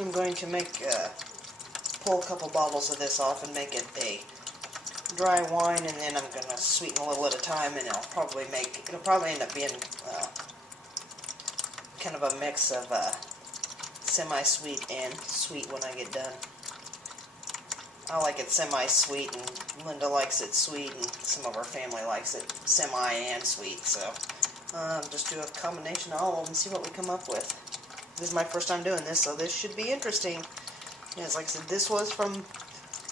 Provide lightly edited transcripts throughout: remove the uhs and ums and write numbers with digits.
I'm going to pull a couple bottles of this off and make it a dry wine, and then I'm going to sweeten a little at a time, and it'll probably end up being kind of a mix of semi-sweet and sweet when I get done. I like it semi-sweet, and Linda likes it sweet, and some of our family likes it semi and sweet, so just do a combination of all of them and see what we come up with. This is my first time doing this, so this should be interesting. Yes, like I said, this was from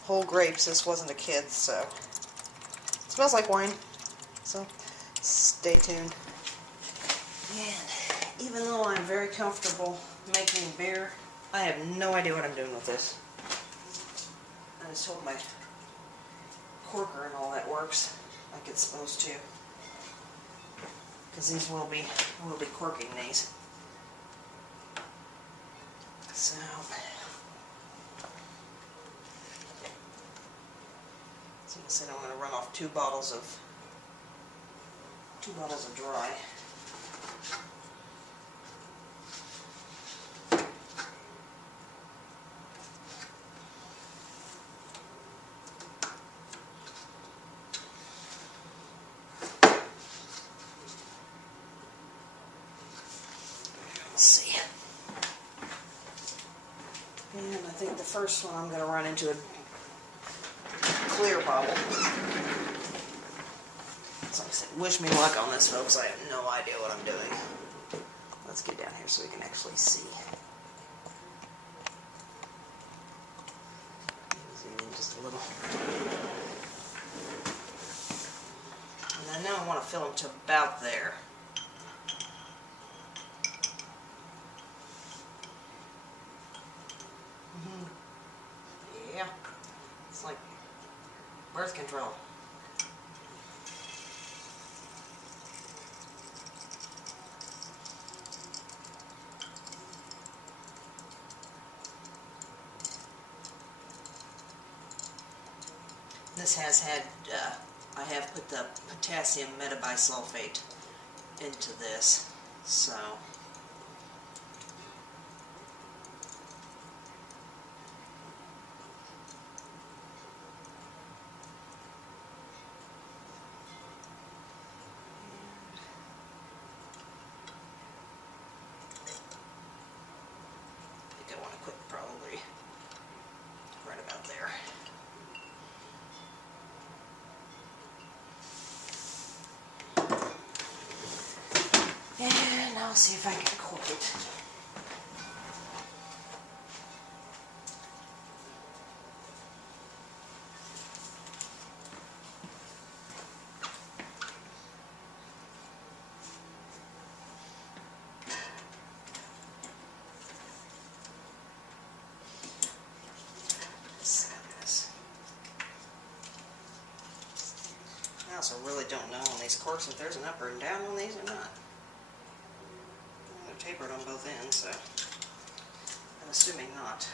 whole grapes. This wasn't a kid's, so it smells like wine. So stay tuned. And even though I'm very comfortable making beer, I have no idea what I'm doing with this. I just hope my corker and all that works like it's supposed to, because we'll be corking these. So like I said, I'm going to run off two bottles of dry. Let's see. And I think the first one I'm going to run into a clear bottle. So like I said, wish me luck on this, folks. I have no idea what I'm doing. Let's get down here so we can actually see. Zoom in just a little. And now I want to fill them to about there. Yeah, it's like birth control. This has had, I have put the potassium metabisulfate into this, so. I think I want to quit probably right about there. And I'll see if I can cork it. I also really don't know on these corks if there's an up or a down on these or not. They're tapered on both ends, so I'm assuming not.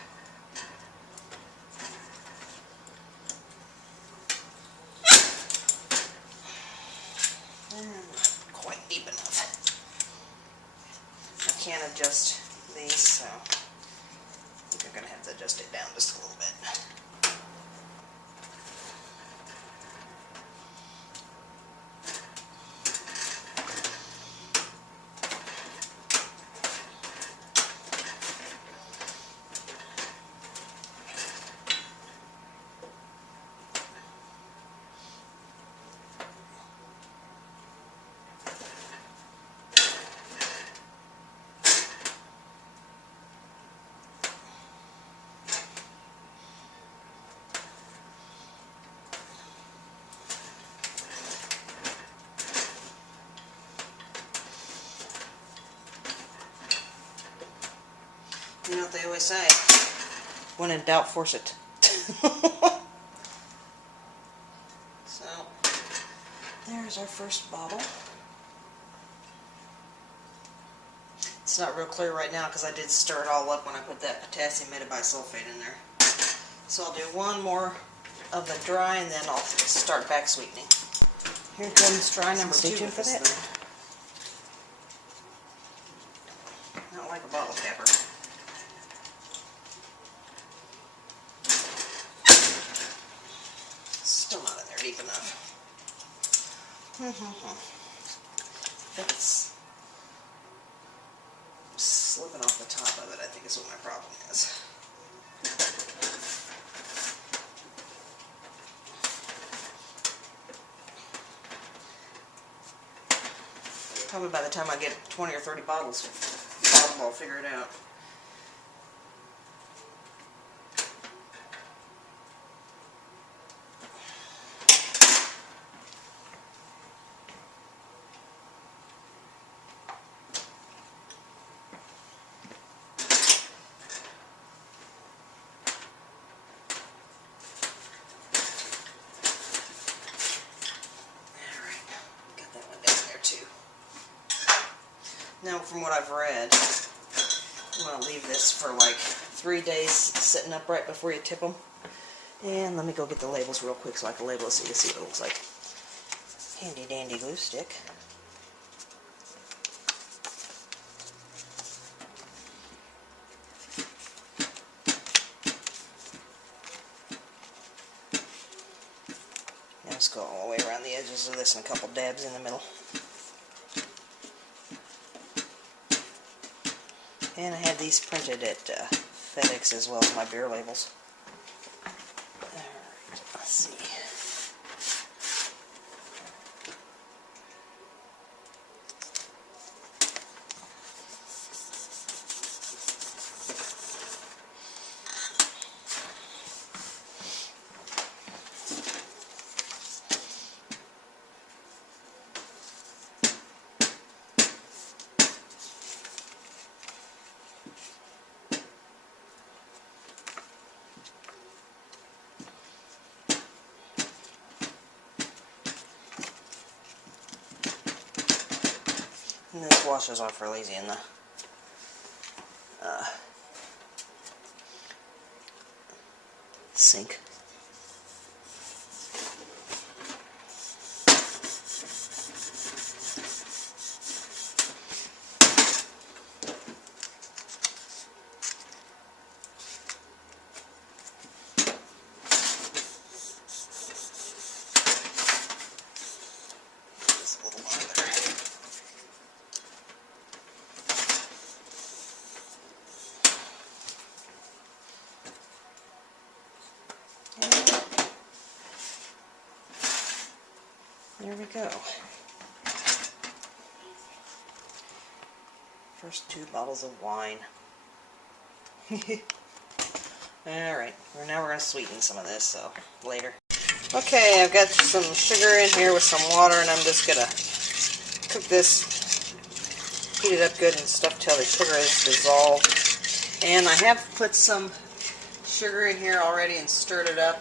Not quite deep enough. I can't adjust these, so I think I'm going to have to adjust it down just a little bit. You know what they always say? When in doubt, force it. So, there's our first bottle. It's not real clear right now because I did stir it all up when I put that potassium metabisulfate in there. So I'll do one more of the dry and then I'll start back sweetening. Here comes dry number 2 with this thing. Not like a bottle capper. deep enough. I think it's slipping off the top of it, I think is what my problem is. Probably by the time I get 20 or 30 bottles, I'll figure it out. Now, from what I've read, I'm going to leave this for like 3 days sitting upright before you tip them. And let me go get the labels real quick so I can label it so you can see what it looks like. Handy dandy glue stick. Now let's go all the way around the edges of this and a couple dabs in the middle. And I had these printed at FedEx as well as my beer labels. Alright, let's see. And this washes off real easy in the sink. There we go. First 2 bottles of wine. Alright, now we're going to sweeten some of this, so later. Okay, I've got some sugar in here with some water, and I'm just going to cook this, heat it up good and stuff till the sugar is dissolved. And I have put some sugar in here already and stirred it up.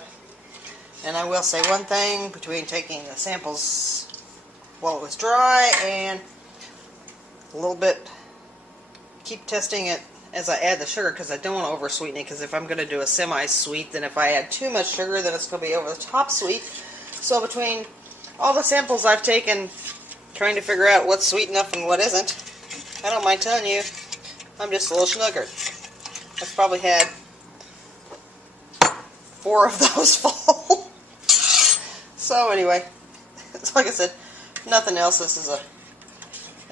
And I will say one thing, between taking the samples while it was dry and a little bit, keep testing it as I add the sugar, because I don't want to over sweeten it, because if I'm going to do a semi-sweet, then if I add too much sugar, then it's going to be over the top sweet. So between all the samples I've taken, trying to figure out what's sweet enough and what isn't, I don't mind telling you, I'm just a little schnuggered. I've probably had 4 of those full. So anyway, like I said, nothing else. This is a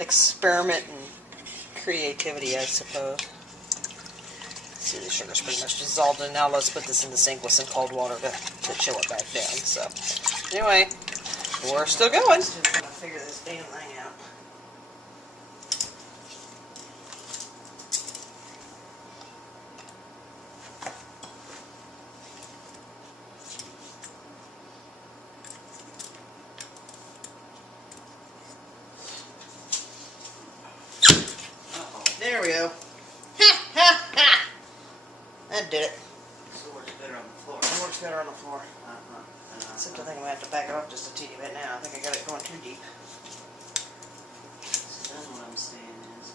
experiment in creativity, I suppose. See, the sugar's pretty much dissolved, and now let's put this in the sink with some cold water to chill it back down. So anyway, we're still going. Just trying to figure this damn thing out. There we go. Ha ha ha! That did it. So it works better on the floor. It works better on the floor. Except I think I'm going to have to back it off just a teeny bit now. I think I got it going too deep. So that's what I'm saying is,